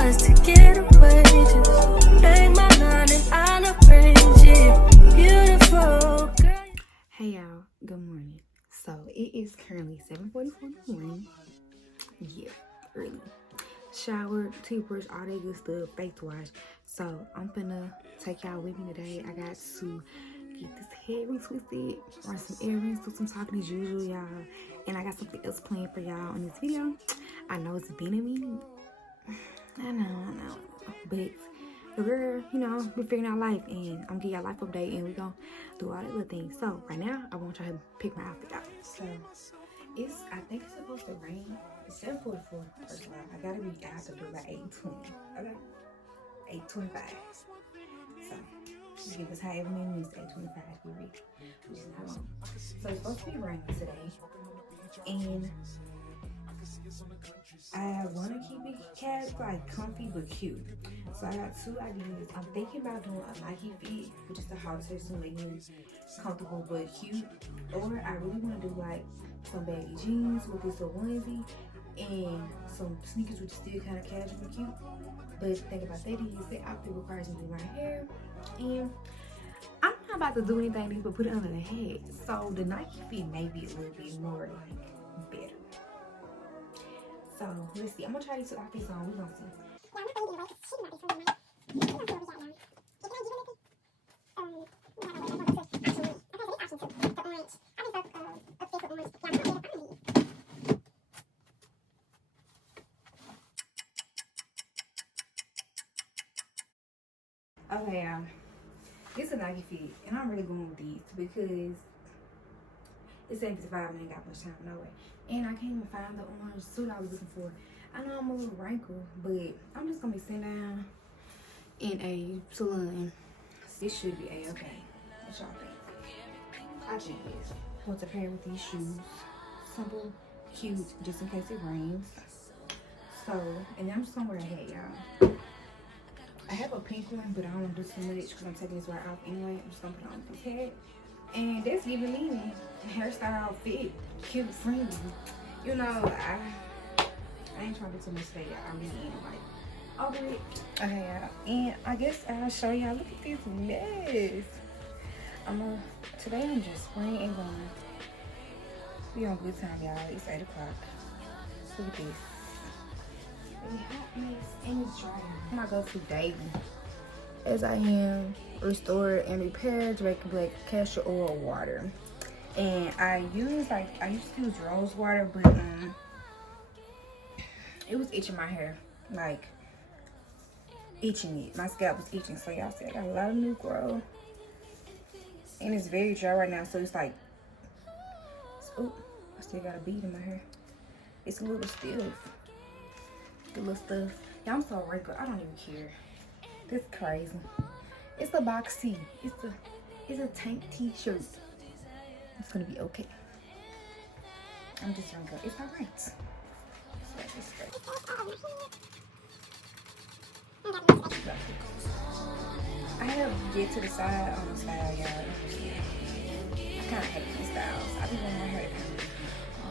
us to get away. Just bang my line and I'll arrange it. Beautiful girl. Hey y'all, good morning. So it is currently 7:44 in the morning. Yeah, early. Showered, toothbrush, all that good stuff, face wash. So I'm finna take y'all with me today. I got to get this head retwisted, run some errands, do some talking as usual, y'all. And I got something else planned for y'all in this video. I know it's been a minute. I know. But the girl, we're figuring out life, and I'm gonna give y'all a life update, and we're gonna do all that little things. So right now, I want y'all to pick my outfit out. So I think it's supposed to rain. It's 7:44. First of all, I gotta be out the door by 8:20. Okay, 8:25. So just give us however many minutes, 8:25 to be ready, which is not long. So it's supposed to be raining today, and I want to keep it like comfy but cute. So I got two ideas. I'm thinking about doing a Nike fit, which is the halter to make me comfortable but cute. Or I really want to do like some baggy jeans with this little onesie and some sneakers, which is still kind of casual and cute. But the thing about that is the outfit requires me to do my hair, and I'm not about to do anything but put it under the head. So the Nike fit may be a little bit more like better. So let's see. I'm gonna try these two outfits on. We're gonna see. Okay, y'all. This is a Nike fit, and I'm really going with these because it's 7:55 and I ain't got much time, no way. And I can't even find the orange suit I was looking for. I know I'm a little wrinkled, but I'm just gonna be sitting down in a salon. This should be a-okay. What y'all think? I think it is. Want to pair with these shoes. Simple, cute, just in case it rains. So, and then I'm just gonna wear a hat, y'all. I have a pink one, but I don't want to do too much because I'm taking this right off anyway. I'm just gonna put on this hat. And that's giving me hairstyle, fit, cute, friendly. I ain't trying to do too much today. I really am over it. Okay, y'all. And I guess I'll show y'all. Look at this mess. Today I'm just spraying and going. We on good time, y'all. It's 8 o'clock. Look at this. Really hot mess and it's dry. I'm gonna go to daily as I am restore and repair Jamaican black castor oil water. And I used to use rose water, but it was itching my hair, like itching it. My scalp was itching, so y'all see I got a lot of new growth, and it's very dry right now. So it's like, oh, I still got a bead in my hair. It's a little stiff. The little stuff. Yeah, I'm so wrinkled. I don't even care. That's crazy. It's a box tee. It's a tank t-shirt. It's gonna be okay. I'm just wrinkled. It's alright. I have to get to the side on the style, y'all. I kind of hate these styles. I be wearing my hair.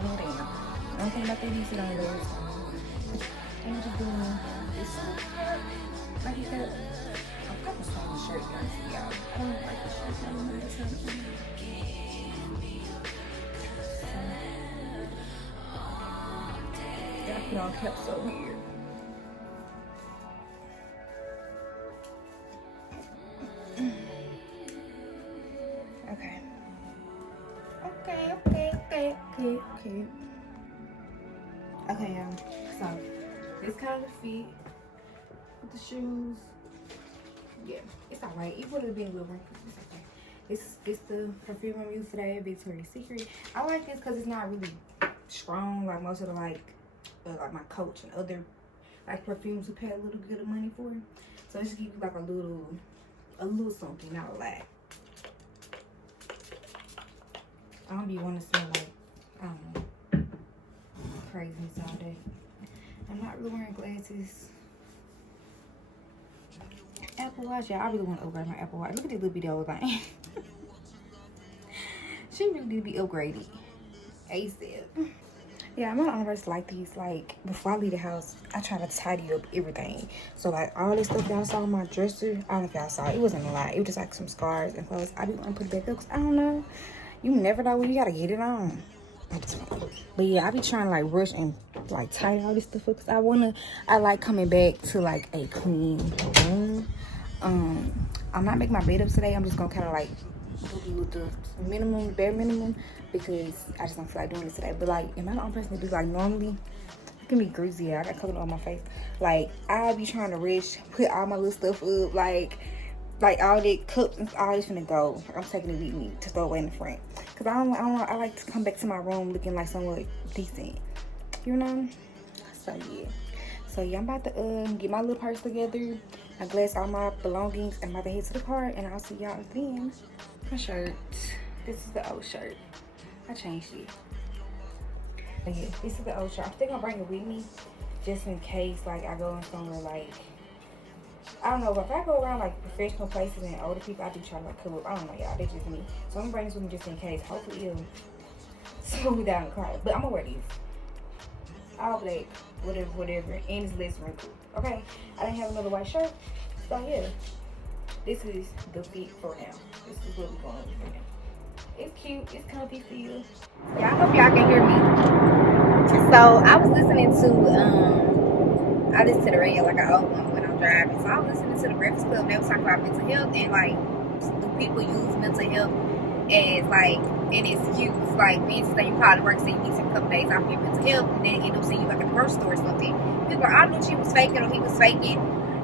Oh damn. I don't think about that. You sit on those. I'm just doing this. Like you said, I'm probably staying the shirt, honestly, y'all. I don't like the shirt. I don't know this one. Gotta put on caps so weird. Okay. Okay, y'all. So this kind of fit with the shoes. Yeah, it's alright. It would have been a little wrinkles. It's okay. This the perfume I'm using today, Victoria's Secret. I like this because it's not really strong like most of the like my Coach and other like perfumes you pay a little bit of money for. So it just give you like a little something, not a lot. I don't be wanting to smell like, I don't know, craziness all day. I'm not really wearing glasses. Apple Watch, yeah, I really want to upgrade my Apple Watch. Look at this little bitty old thing. She really need to be upgraded ASAP. Yeah, I'm on first like these. Like, before I leave the house, I try to tidy up everything. So, like, all this stuff y'all saw on my dresser, I don't know if y'all saw it. It wasn't a lot. It was just, like, some scars and clothes. I be wanting to put it back up because I don't know. You never know when you got to get it on. But, yeah, I be trying to, like, rush and, like, tidy all this stuff up because I like coming back to, like, a clean room. I'm not making my bed up today. I'm just going to kind of, like, do the minimum, bare minimum, because I just don't feel like doing this today. But like, am I the only person to do like normally? It can be greasy. I got coconut on my face. Like, I be trying to rush, put all my little stuff up, like all the cups and all this finna go. I'm taking it with me to throw away in the front. Cause I don't know. I like to come back to my room looking like somewhat decent, you know. So yeah, I'm about to get my little purse together. I glass all my belongings and I'm about to head to the car, and I'll see y'all then. My shirt. This is the old shirt. I changed it. But yeah, this is the old shirt. I'm still gonna bring it with me just in case like I go in somewhere like, I don't know, but if I go around like professional places and older people, I do try to like cover up. I don't know, y'all, that's just me. So I'm gonna bring this with me just in case. Hopefully it'll slow me down the car. But I'm gonna wear these. All black, whatever, and it's less wrinkled. Okay? I didn't have another white shirt. So yeah. This is the fit for now. This is what we're going with for now. It's cute. It's comfy feel. Yeah, I hope y'all can hear me. So I was listening to I listen to the radio like I own one when I'm driving. So I was listening to the Breakfast Club. They was talking about mental health and like, do people use mental health as like an excuse? Like, for instance, you probably work, so you need to take a couple days off your mental health, and then end up seeing you like at the grocery store or something. People are, I knew she was faking or he was faking.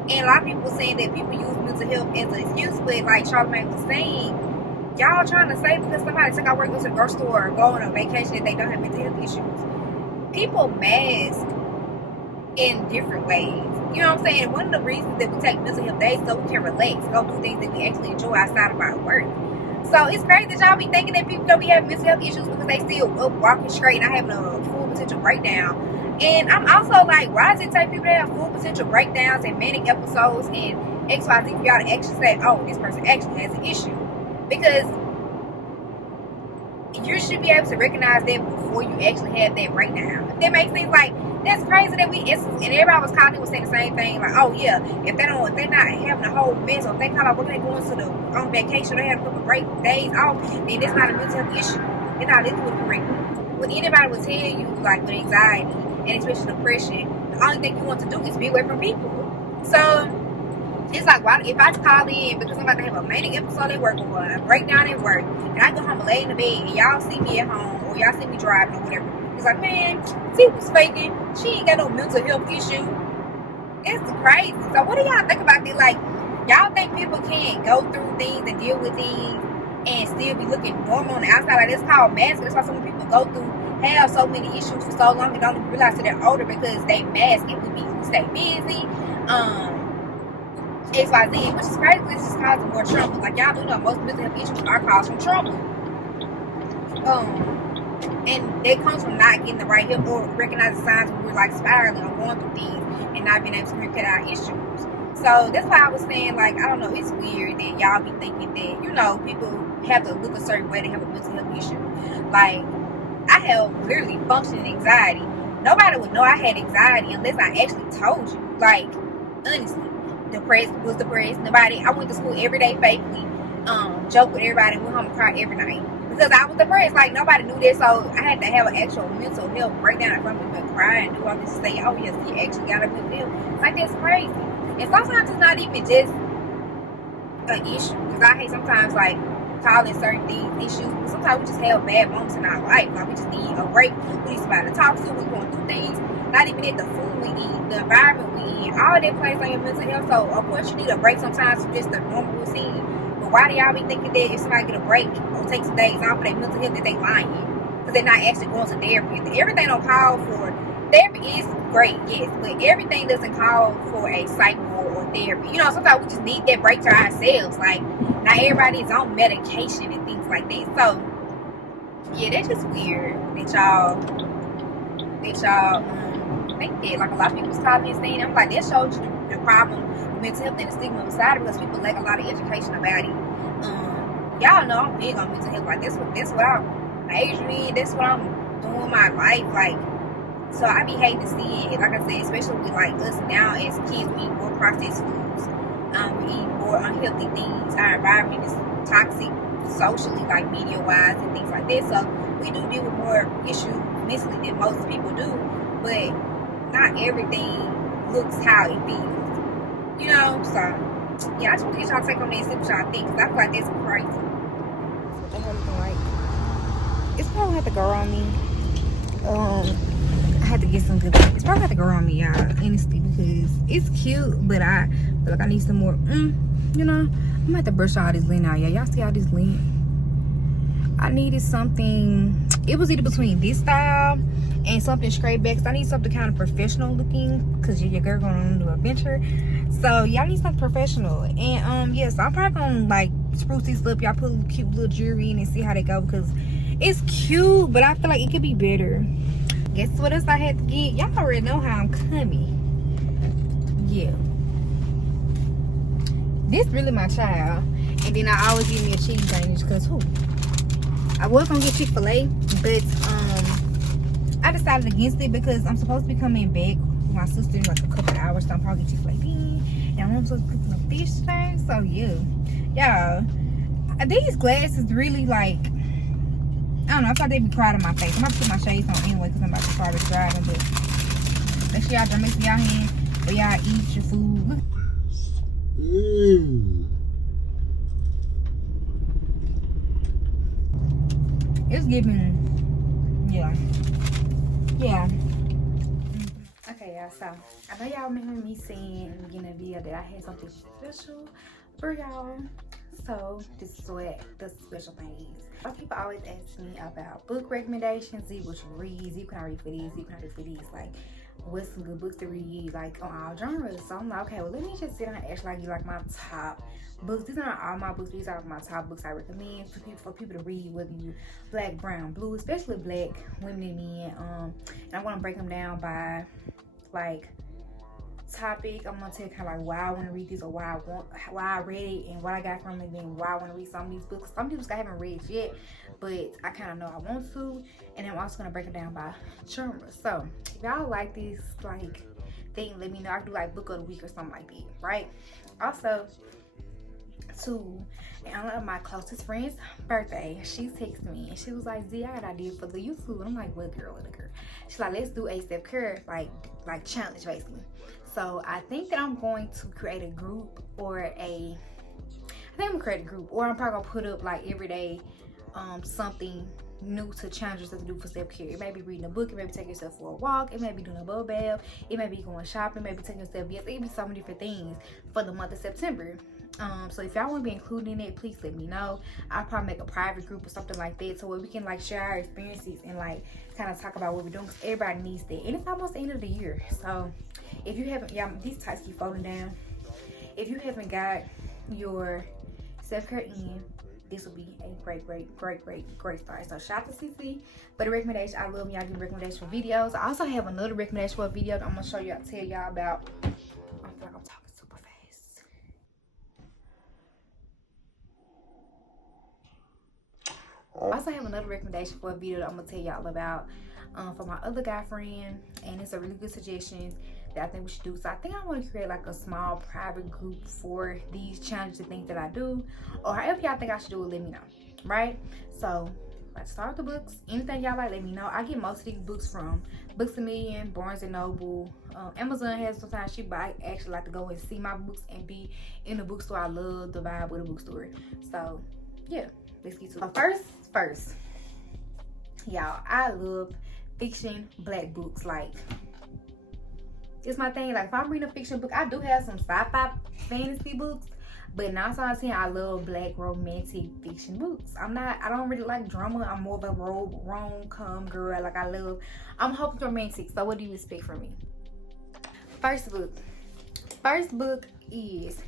And a lot of people were saying that people use mental health as an excuse, but like Charlamagne was saying, y'all trying to say because somebody took out work, go to the grocery store, or go on a vacation, that they don't have mental health issues. People mask in different ways. You know what I'm saying? One of the reasons that we take mental health days so we can relax, go do things that we actually enjoy outside of our work. So it's crazy that y'all be thinking that people don't be having mental health issues because they still up walking straight, not having a full potential breakdown. And I'm also like, why does it take people to have full potential breakdowns and manic episodes and XYZ for y'all to actually say, oh, this person actually has an issue? Because you should be able to recognize that before you actually have that breakdown. If that makes sense, like, that's crazy that and everybody was calling, was saying the same thing, like, oh yeah, if they're not having a whole mess, or if they call out, what they going to on vacation, they have a couple break days off, then it's not a mental health issue. It's not linked with a curriculum. When anybody will tell you, like, with anxiety, and especially depression, the only thing you want to do is be away from people. So it's like, why, if I call in because I'm about to have a manic episode at work or a breakdown at work, and I go home and lay in the bed, and y'all see me at home, or y'all see me driving or whatever, it's like, man, she was faking. She ain't got no mental health issue. It's crazy. So what do y'all think about this? Like, y'all think people can't go through things and deal with things and still be looking normal on the outside? Like, that's called masking. That's why so many people go through, have so many issues for so long and don't even realize that they're older because they mask it. We stay busy. XYZ, which is crazy because it's just causing more trouble. Like, y'all do know most mental health issues are caused from trouble. And that comes from not getting the right help or recognizing signs when we're like spiraling or going through things and not being able to communicate our issues. So that's why I was saying, like, I don't know, it's weird that y'all be thinking that, you know, people have to look a certain way to have a mental health issue. Like, I have literally functioning anxiety. Nobody would know I had anxiety unless I actually told you. Like, honestly. Depressed. Nobody. I went to school every day faithfully, joke with everybody, went home and cried every night because I was depressed. Like, nobody knew that, so I had to have an actual mental health breakdown in front of people and cry and do all this to say, oh yes, you actually got a mental health. Like, that's crazy. And sometimes it's not even just an issue, because I hate sometimes like calling certain things issues, but sometimes we just have bad moments in our life. Like, we just need a break. We need somebody to talk to. We're going through things. Not even at the food we eat, the environment we eat, all that plays on your mental health. So of course you need a break sometimes from just the normal routine. But why do y'all be thinking that if somebody get a break or take some days off for their mental health that they lying? Because they're not actually going to therapy. Everything don't call for therapy is great, yes, but everything doesn't call for a cycle or therapy. You know, sometimes we just need that break to ourselves. Like, not everybody is on medication and things like that. So yeah, that's just weird that y'all think that. Like, a lot of people was calling me and saying, I'm like, that shows you the problem with mental health and the stigma beside it, because people lack a lot of education about it. Y'all know I'm big on mental health. Like, that's what I'm majoring in. That's what I'm doing my life. Like, So I be hating to see it. Like I said, especially with like us now as kids, we eat more processed foods. We eat more unhealthy things. Our environment is toxic socially, like media wise and things like that. So we do deal with more issues mentally than most people do. But not everything looks how it feels. You know? So yeah, I just want to get y'all take on that and see what y'all think. Because I feel like that's crazy. What the hell looking like? It's probably have to grow on me. I had to get some good things. It's probably have to grow on me, y'all, honestly, because it's cute, but I feel like I need some more, you know. I'm gonna have to brush all this lint out, yeah. Y'all see all this lint? I needed something. It was either between this style and something straight back. So I need something kind of professional looking, because your girl going on to adventure. So y'all need something professional. And yes, I'm probably gonna like spruce this up. Y'all put a cute little jewelry in and see how they go, because it's cute, but I feel like it could be better. Guess what else I had to get? Y'all already know how I'm coming. Yeah. This really my child. And then I always give me a cheese sandwich, because who? I was gonna get Chick-fil-A, but I decided against it because I'm supposed to be coming back with my sister in like a couple of hours, so I'm probably get Chick-fil-A then. And I'm supposed to cook some fish today, so yeah. Y'all, these glasses really like, I don't know, I thought they'd be crowded in my face. I'm about to put my shades on anyway because I'm about to start driving, but make sure y'all don't mix y'all hand where y'all eat your food. Look. It's giving, yeah. Okay, y'all, so I know y'all remember me saying in the beginning of the video that I had something special for y'all. So this is what the special thing is. A lot of people always ask me about book recommendations. See what you read. You can read for these. You can read for these. Like, what's some good books to read, like on all genres. So I'm like, okay, well, let me just sit down and actually give like my top books. These are not all my books. These are my top books I recommend for people to read, whether you black, brown, blue, especially black women and men. And I want to break them down by like topic. I'm gonna tell you kind of like why I want to read this, or why I read it, and what I got from it, and then why I want to read some of these books. Some books I haven't read yet, but I kind of know I want to. And I'm also gonna break it down by genre. So if y'all like this like thing, let me know. I can do like book of the week or something like that, right? Also, to Iyanla, my closest friend's birthday, she texted me and she was like, Z, I got an idea for the YouTube. And I'm like, what girl? She's like, let's do a self-care like challenge basically. So I think that I'm going to create a group, or I'm probably gonna put up like every day something new to challenge yourself to do for self-care. It may be reading a book, it may be taking yourself for a walk, it may be doing a bubble bath, it may be going shopping, maybe taking yourself, yes, it could be so many different things for the month of September. So if y'all want to be included in it, please let me know. I'll probably make a private group or something like that, so where we can like share our experiences and like kind of talk about what we're doing, because everybody needs that. And it's almost the end of the year, so if you haven't, yeah, these tights keep falling down. If you haven't got your self-care in, this will be a great start. So shout out to CC for the recommendation. I love y'all giving recommendations for videos. I also have another recommendation for a video that I'm gonna show y'all, tell y'all about. I feel like I'm talking super fast. I also have another recommendation for a video that I'm gonna tell y'all about for my other guy friend, and it's a really good suggestion that I think we should do. So I think I want to create like a small private group for these challenges and things that I do, or however y'all think I should do it, let me know, right? So let's start with the books. Anything y'all like, let me know. I get most of these books from Books A Million, Barnes and Noble, Amazon has sometimes cheap, but I actually like to go and see my books and be in the bookstore. I love the vibe with a bookstore. So yeah, let's get to it. First, y'all, I love fiction black books. Like, it's my thing. Like, if I'm reading a fiction book, I do have some sci-fi fantasy books, but 9 times out of 10 I love black romantic fiction books. I don't really like drama. I'm more of a rom-com girl. Like, I'm hoping romantic. So what do you expect from me? First book is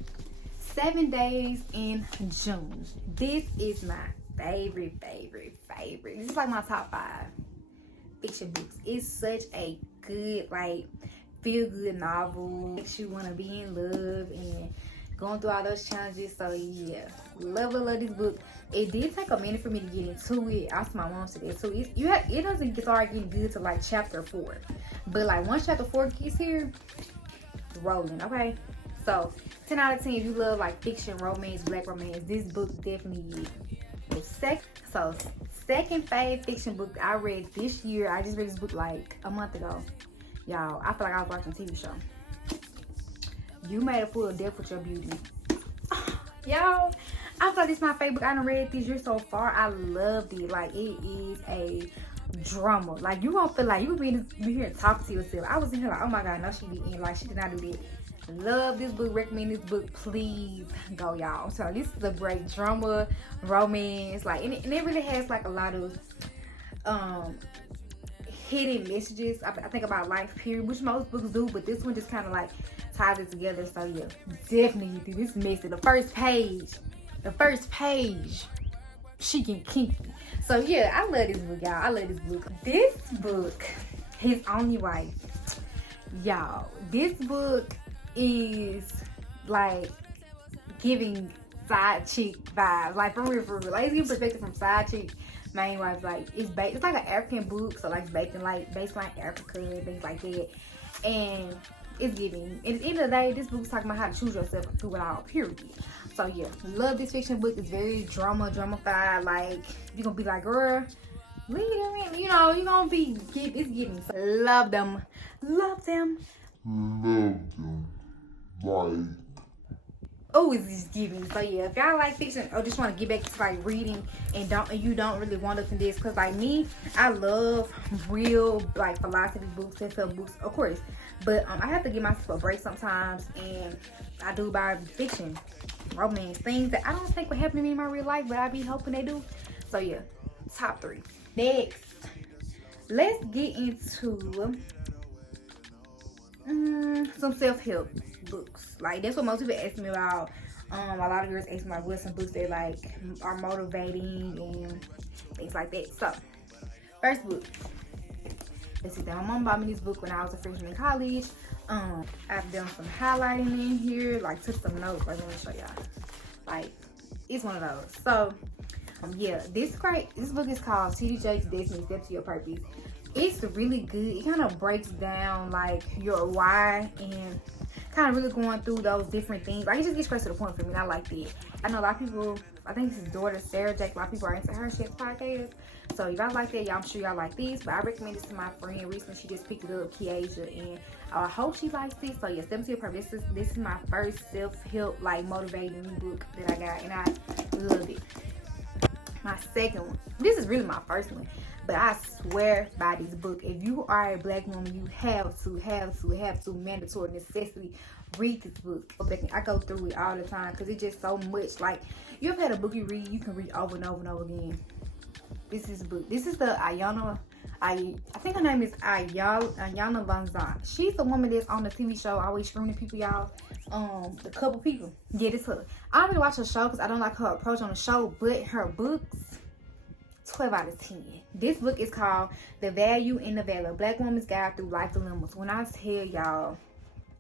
7 Days in June. This is my favorite. This is like my top 5 fiction books. It's such a good, like, feel-good novel. Makes you want to be in love and going through all those challenges. So yeah, love this book. It did take a minute for me to get into it. I asked my mom to that too. It doesn't start getting good to like chapter 4, but like once chapter 4 gets here, it's rolling. Okay, so 10 out of 10 if you love like fiction, romance, black romance, this book definitely is. Second fave fiction book I read this year. I just read this book like a month ago. Y'all, I feel like I was watching a TV show. You Made a Fool of Death with Your Beauty. Y'all, I feel like this is my favorite book I done read this year so far. I loved it. Like, it is a drama. Like, you won't feel like you be here and talk to yourself. I was in here like, oh my god, no, she didn't. Like, she did not do that. Love this book. Recommend this book. Please go, y'all. So this is a great drama, romance, like, and it really has like a lot of hidden messages. I think about life period, which most books do, but this one just kind of like ties it together. So yeah, definitely this message. The first page, she can keep me. So yeah, I love this book, y'all. I love this book. This book, His Only Wife, y'all. This book is like giving side chick vibes, like for real. Like it's giving perspective from side chick main wife. Like it's like an African book, so like it's based in like baseline Africa and things like that. And it's giving. And at the end of the day, this book is talking about how to choose yourself through it all. Period. So yeah, love this fiction book. It's very drama-fied. Like you're gonna be like, girl, leave them in. You know, you're gonna be it's giving. So love them. Like, oh, it's just giving. So yeah, if y'all like fiction or just want to get back to like reading and you don't really want us in this, because like me, I love real like philosophy books, self-help books, of course, but I have to give myself a break sometimes, and I do buy fiction, romance, things that I don't think would happen to me in my real life, but I be hoping they do. So yeah, top 3. Next, let's get into some self-help books. Like that's what most people ask me about. A lot of girls ask me like what some books they like are motivating and things like that. So first book, let's see, my mom bought me this book when I was a freshman in college. I've done some highlighting in here, like took some notes. Like let me show y'all. Like it's one of those. So yeah, this book is called T.D. Jakes' Destiny, Step to Your Purpose. It's really good. It kind of breaks down like your why and kind of really going through those different things. Like it just gets straight to the point for me. And I like that. I know a lot of people, I think it's his daughter Sarah Jake, a lot of people are into her shit's podcast. So if y'all like that, y'all, I'm sure y'all like this. But I recommend this to my friend recently. She just picked it up, Kiasia, and I hope she likes this. So yeah, Step to Your Purpose. This is my first self-help like motivating book that I got, and I love it. My second one, this is really my first one, but I swear by this book. If you are a black woman, you have to mandatory necessity read this book. I go through it all the time because it's just so much. Like you ever had a book you can read over and over and over again. This is a book. This is the Iyanla. I think her name is Iyanla Vanzant. She's the woman that's on the TV show always screaming at people, y'all. The Couple People. Yeah, this her. I don't really watch her show because I don't like her approach on the show, but her books, 12 out of 10. This book is called The Value in the Value, Black Woman's Guide Through Life Dilemmas. When I tell y'all,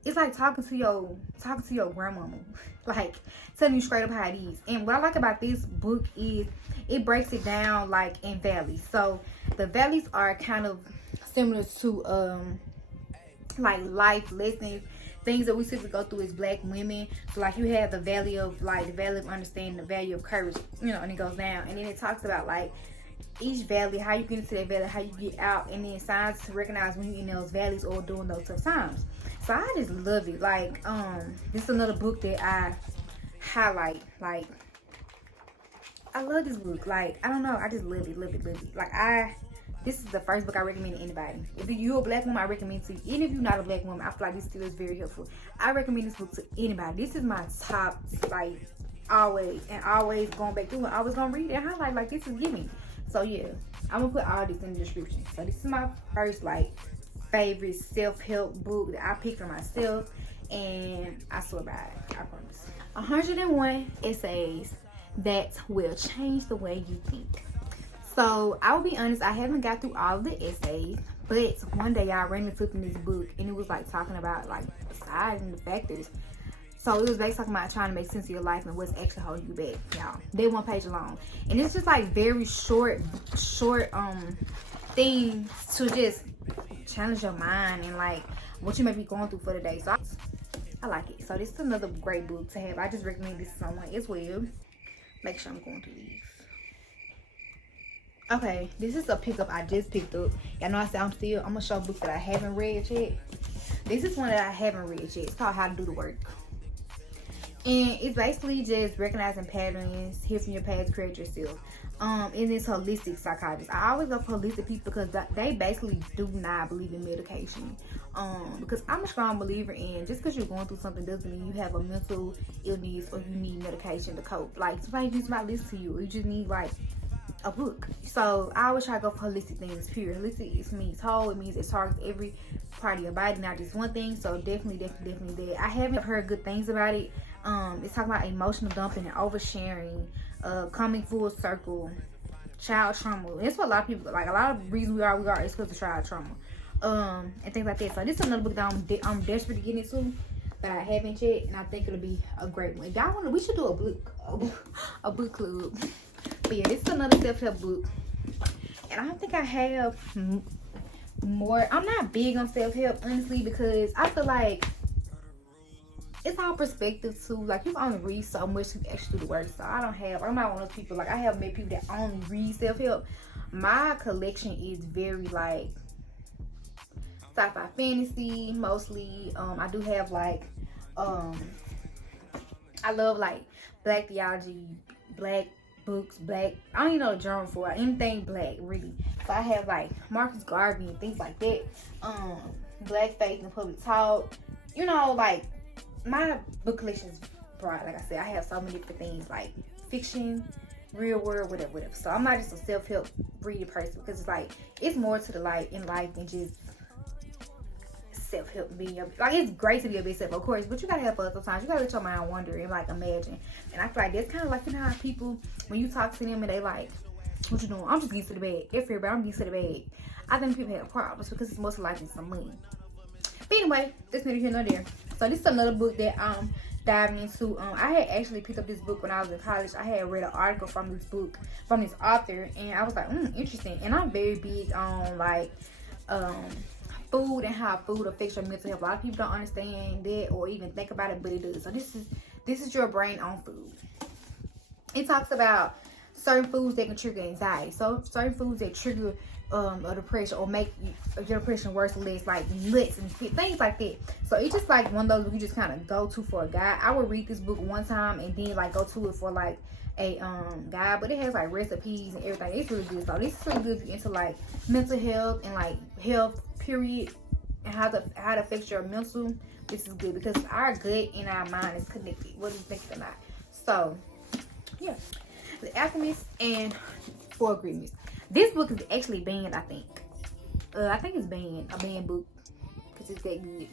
it's like talking to your grandmama, like telling you straight up how it is. And what I like about this book is it breaks it down like in valleys. So the valleys are kind of similar to like life lessons, things that we typically go through as black women. So like you have the valley of understanding, the value of courage, you know, and it goes down, and then it talks about like each valley, how you get into that valley, how you get out, and then signs to recognize when you're in those valleys or during those tough times. So I just love it. Like this is another book that I highlight. Like I love this book. Like I don't know, I just love it. Like this is the first book I recommend to anybody. If you're a black woman, I recommend to you. Even if you're not a black woman, I feel like this still is very helpful. I recommend this book to anybody. This is my top, like always going back through it. I was gonna read it and highlight, like this is giving. So yeah, I'm gonna put all this in the description. So this is my first like favorite self-help book that I picked for myself, and I swear by it, I promise. 101 essays that will change the way you think. So I will be honest, I haven't got through all of the essays, but one day I ran into this book and it was like talking about like the sides and the factors. So it was basically talking about trying to make sense of your life and what's actually holding you back, y'all. They 1 page long. And it's just like very short things to just challenge your mind and like what you may be going through for the day. So I like it. So this is another great book to have. I just recommend this to someone as well. Make sure I'm going through these. Okay, this is a pickup I just picked up. Y'all know I said I'm gonna show books that I haven't read yet. This is one that I haven't read yet. It's called How to Do the Work. And it's basically just recognizing patterns, hear from your past, create yourself. And it's holistic psychologists. I always love holistic people because they basically do not believe in medication. Because I'm a strong believer in just because you're going through something doesn't mean you have a mental illness or you need medication to cope. Like somebody just might listen to you, or you just need like a book. So I always try to go for holistic things. Period. Holistic means whole. It means it targets every part of your body, not just one thing. So definitely that. I haven't heard good things about it. It's talking about emotional dumping and oversharing, coming full circle, child trauma. It's what a lot of people like. A lot of reasons we are is because of child trauma, and things like that. So this is another book that I'm desperate to get into, but I haven't yet, and I think it'll be a great one. If y'all want, we should do a book club. But yeah, this is another self-help book, and I don't think I have more. I'm not big on self-help honestly because I feel like it's all perspective too. Like you can only read so much to actually do the work. So I'm not one of those people. Like I have met people that only read self-help. My collection is very like sci-fi fantasy mostly. I do have like I love like black theology, black books, black, I don't even know the genre for it, anything black really. So I have like Marcus Garvey and things like that. Black faith and public talk. You know, like my book collection is broad. Like I said, I have so many different things like fiction, real world, whatever. So I'm not just a self-help reading person because it's like it's more to the light in life than just self-help being your, like it's great to be a big self, of course, but you gotta have fun sometimes. You gotta let your mind wander and like imagine. And I feel like that's kind of like, you know how people when you talk to them and they like, what you doing? I'm just getting to the bed. Everybody, I'm getting to the bed. I think people have problems because it's most likely some money. But anyway, that's neither here nor there. So this is another book that I'm diving into. I had actually picked up this book when I was in college. I had read an article from this book, from this author, and I was like, interesting. And I'm very big on like food and how food affects your mental health. A lot of people don't understand that or even think about it, but it does. So this is your brain on food. It talks about certain foods that can trigger anxiety. So certain foods that trigger a depression or make your depression worse or less, like nuts and things like that. So it's just like one of those you just kind of go to for a guide. I would read this book one time and then like go to it for like a guide, but it has like recipes and everything. It's really good. So this is really good if you're into like mental health and like health period and how to affect your mental. This is good because our gut and our mind is connected, whether you think it or not. So yeah, The Alchemist and 4 Agreements. This book is actually banned, I think. I think it's banned, a banned book, because it's that good.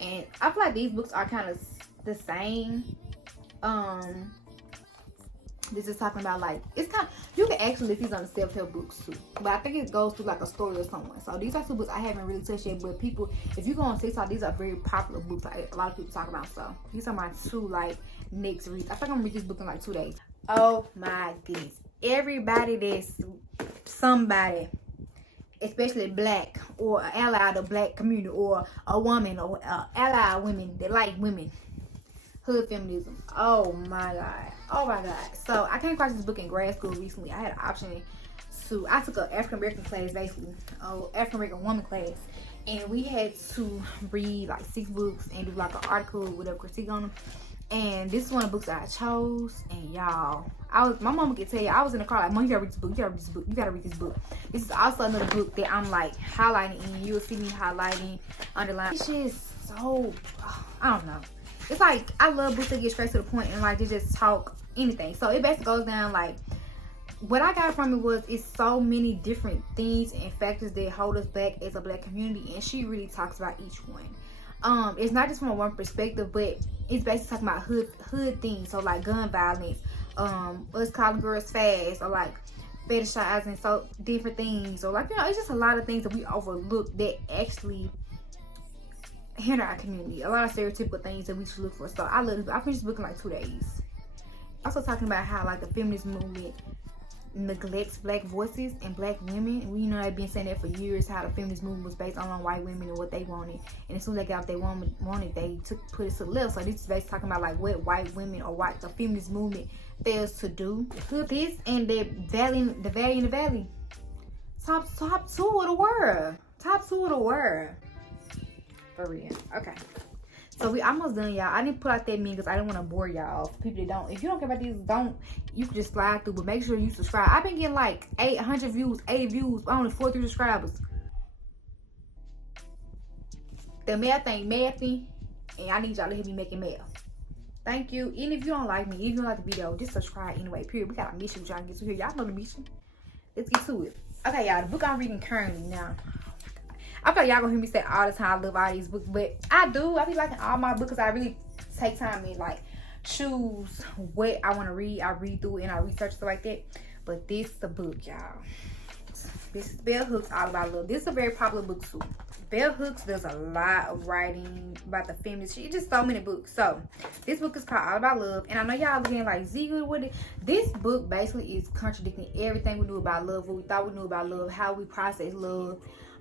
And I feel like these books are kind of the same. This is talking about like, it's kind of, you can actually list these on the self-help books too. But I think it goes through like a story or someone. So these are 2 books I haven't really touched yet. But people, if you go on TikTok, these are very popular books. Like, a lot of people talk about. So these are my 2 like next reads. I think I'm gonna read this book in like 2 days. Oh my goodness. Everybody that's somebody, especially black or an ally of the black community or a woman or ally of women that like women, hood feminism. Oh my god. Oh my god. So I came across this book in grad school recently. I had an option to, I took an African American class, basically, African American woman class, and we had to read like 6 books and do like an article, whatever, critique on them. And this is one of the books that I chose. And y'all, my mama could tell you, I was in the car like, Mom, you gotta read this book, you gotta read this book, you gotta read this book. This is also another book that I'm like highlighting, and you'll see me highlighting, underlining. It's just so, I don't know. It's like, I love books that get straight to the point and like they just talk anything. So it basically goes down like, what I got from it was, it's so many different things and factors that hold us back as a black community, and she really talks about each one. It's not just from one perspective, but it's basically talking about hood things. So like gun violence, us calling girls fast, or like fetishizing, so different things, or like, you know, it's just a lot of things that we overlook that actually here in our community, a lot of stereotypical things that we should look for. So I finished this book in like 2 days. Also talking about how like the feminist movement neglects black voices and black women. And we know they've been saying that for years, how the feminist movement was based on white women and what they wanted. And as soon as they got what they wanted, they put it to the left. So this is basically talking about like what white women or what the feminist movement fails to do. This and the valley in the valley. Top 2 of the world. Top 2 of the world. For real. Okay. So we almost done, y'all. I didn't put out that many because I didn't want to bore y'all. For people that don't, if you don't care about these, you can just slide through. But make sure you subscribe. I've been getting like 800 views, 80 views, only 43 subscribers. The math ain't mathy, and I need y'all to help me making math. Thank you. Even if you don't like me, if you don't like the video, just subscribe anyway. Period. We got a mission we're trying to get to here. Y'all know the mission. Let's get to it. Okay, y'all. The book I'm reading currently now. I feel like y'all gonna hear me say all the time I love all these books, but I do. I be liking all my books because I really take time and like choose what I want to read. I read through it and I research stuff like that. But this the book, y'all. This is Bell Hooks, All About Love. This is a very popular book too. Bell Hooks does a lot of writing about the feminist shit. Just so many books. So this book is called All About Love, and I know y'all looking like Z good with it. This book basically is contradicting everything we knew about love, what we thought we knew about love, how we process love.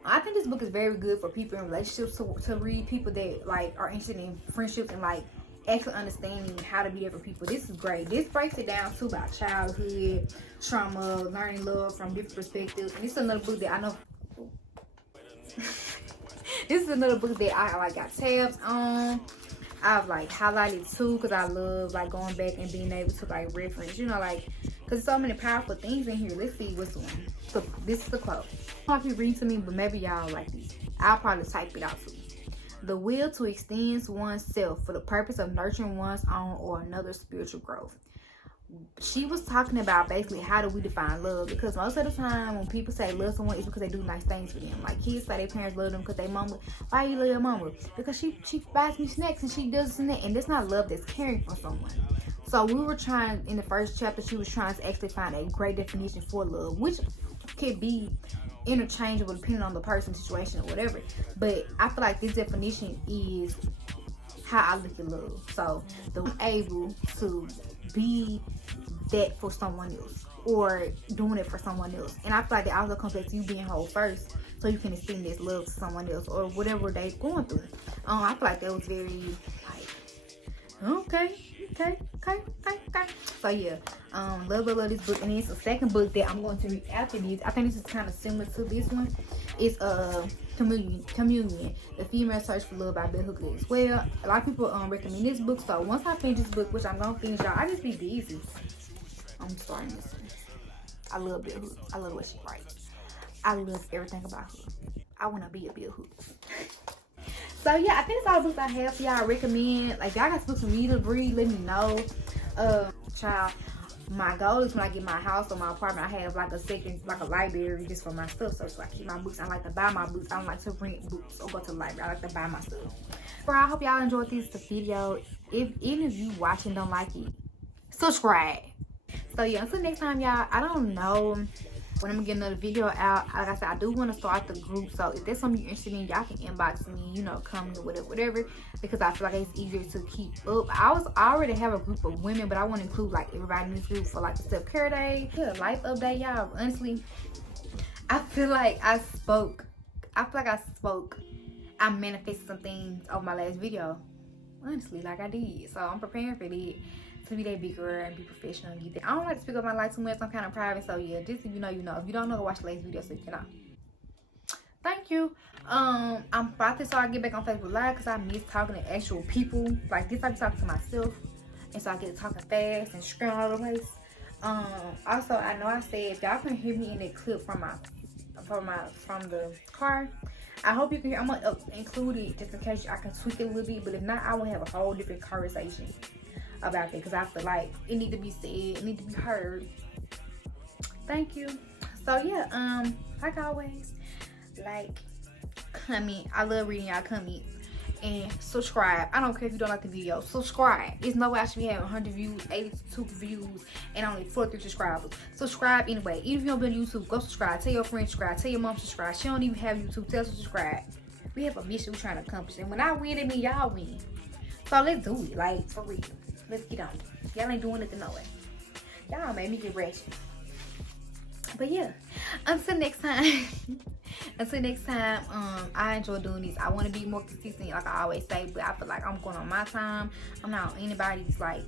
I think this book is very good for people in relationships to read, people that like are interested in friendships and like actually understanding how to be there for people. This is great. This breaks it down too about childhood, trauma, learning love from different perspectives. And this is another book that I know. This is another book that I like got tabs on. I've like highlighted too because I love like going back and being able to like reference, you know, like because so many powerful things in here. Let's see what's one. So this is the quote. I don't know if you read to me, but maybe y'all like this. I'll probably type it out too. The will to extend oneself for the purpose of nurturing one's own or another's spiritual growth. She was talking about basically how do we define love, because most of the time when people say love someone, it's because they do nice things for them. Like kids say their parents love them because they mama. Why you love your mama? Because she buys me snacks and she does this and that. And that's not love, that's caring for someone. So we were trying, in the first chapter, she was trying to actually find a great definition for love, which could be interchangeable depending on the person, situation, or whatever. But I feel like this definition is how I look at love. So the able to be that for someone else or doing it for someone else. And I feel like that also comes back to you being whole first, so you can extend this love to someone else or whatever they're going through. I feel like that was very like okay. So yeah, love this book. And it's the second book that I'm going to read after this. I think this is kind of similar to this one. It's Communion, The Female Search for Love by Bell Hooks as well. A lot of people recommend this book. So once I finish this book, which I'm gonna finish, y'all, I just be busy. I'm starting this one. I love Bell Hooks. I love what she writes. I love everything about her. I want to be a Bell Hooks. So yeah, I think that's all the books I have for y'all. I recommend, like, y'all got books for me to read, let me know. Child, my goal is when I get my house or my apartment, I have like a second, like a library just for my stuff. So I keep my books. I like to buy my books. I don't like to rent books or go to the library. I like to buy my stuff. Bro, I hope y'all enjoyed this video. Even if you watching don't like it, subscribe. So yeah, until next time, y'all. I don't know when I'm gonna get another video out. Like I said, I do want to start the group. So if there's something you're interested in, y'all can inbox me, you know, comment or whatever. Because I feel like it's easier to keep up. I already have a group of women, but I want to include like everybody in this group for like the self-care day. Yeah, life update, y'all. Honestly, I feel like I spoke. I manifested some things on my last video. Honestly, like I did. So I'm preparing for it. To be that big girl and be professional and get that. I don't like to speak up my life too much. I'm kind of private, so yeah, just if you know, you know. If you don't know, go watch the last video so you can know. Thank you. I'm about to start get back on Facebook Live because I miss talking to actual people. Like this, I be talking to myself, and so I get to talking fast and screaming all over the place. Also, I know I said if y'all can hear me in that clip from the car, I hope you can hear. I'm gonna include it just in case I can tweak it a little bit, but if not, I will have a whole different conversation about that because I feel like it need to be said, it need to be heard. Thank you. So yeah, like always, like, comment. I love reading y'all comments and subscribe. I don't care if you don't like the video, subscribe. There's no way I should be having 100 views, 82 views, and only 43 subscribers. Subscribe anyway. Even if you don't be on YouTube, go subscribe. Tell your friends subscribe. Tell your mom subscribe. She don't even have YouTube. Tell her to subscribe. We have a mission we're trying to accomplish. And when I win, it means y'all win. So let's do it. Like, for real. Let's get on. Y'all ain't doing nothing no way. Y'all made me get ratchet. But yeah, until next time. Until next time, I enjoy doing these. I want to be more consistent, like I always say, but I feel like I'm going on my time. I'm not on anybody's like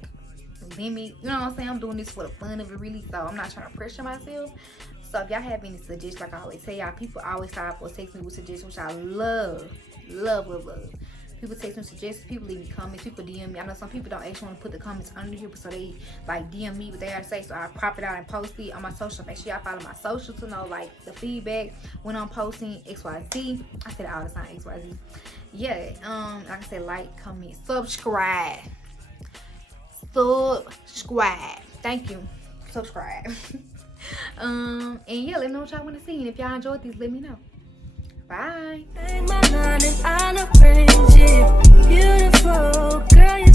limit. You know what I'm saying? I'm doing this for the fun of it, really. So I'm not trying to pressure myself. So if y'all have any suggestions, like I always say, y'all, people always stop or text me with suggestions, which I love. People text me suggestions, people leave me comments, people DM me. I know some people don't actually want to put the comments under here, so they like DM me what they have to say. So I crop it out and post it on my social. Make sure y'all follow my social to know like the feedback when I'm posting XYZ. I said it all the time, XYZ. Yeah, like I said, like, comment, subscribe. Thank you. Subscribe. And yeah, let me know what y'all want to see. And if y'all enjoyed these, let me know. Bye. Take my line and I love friendship. Beautiful girl, you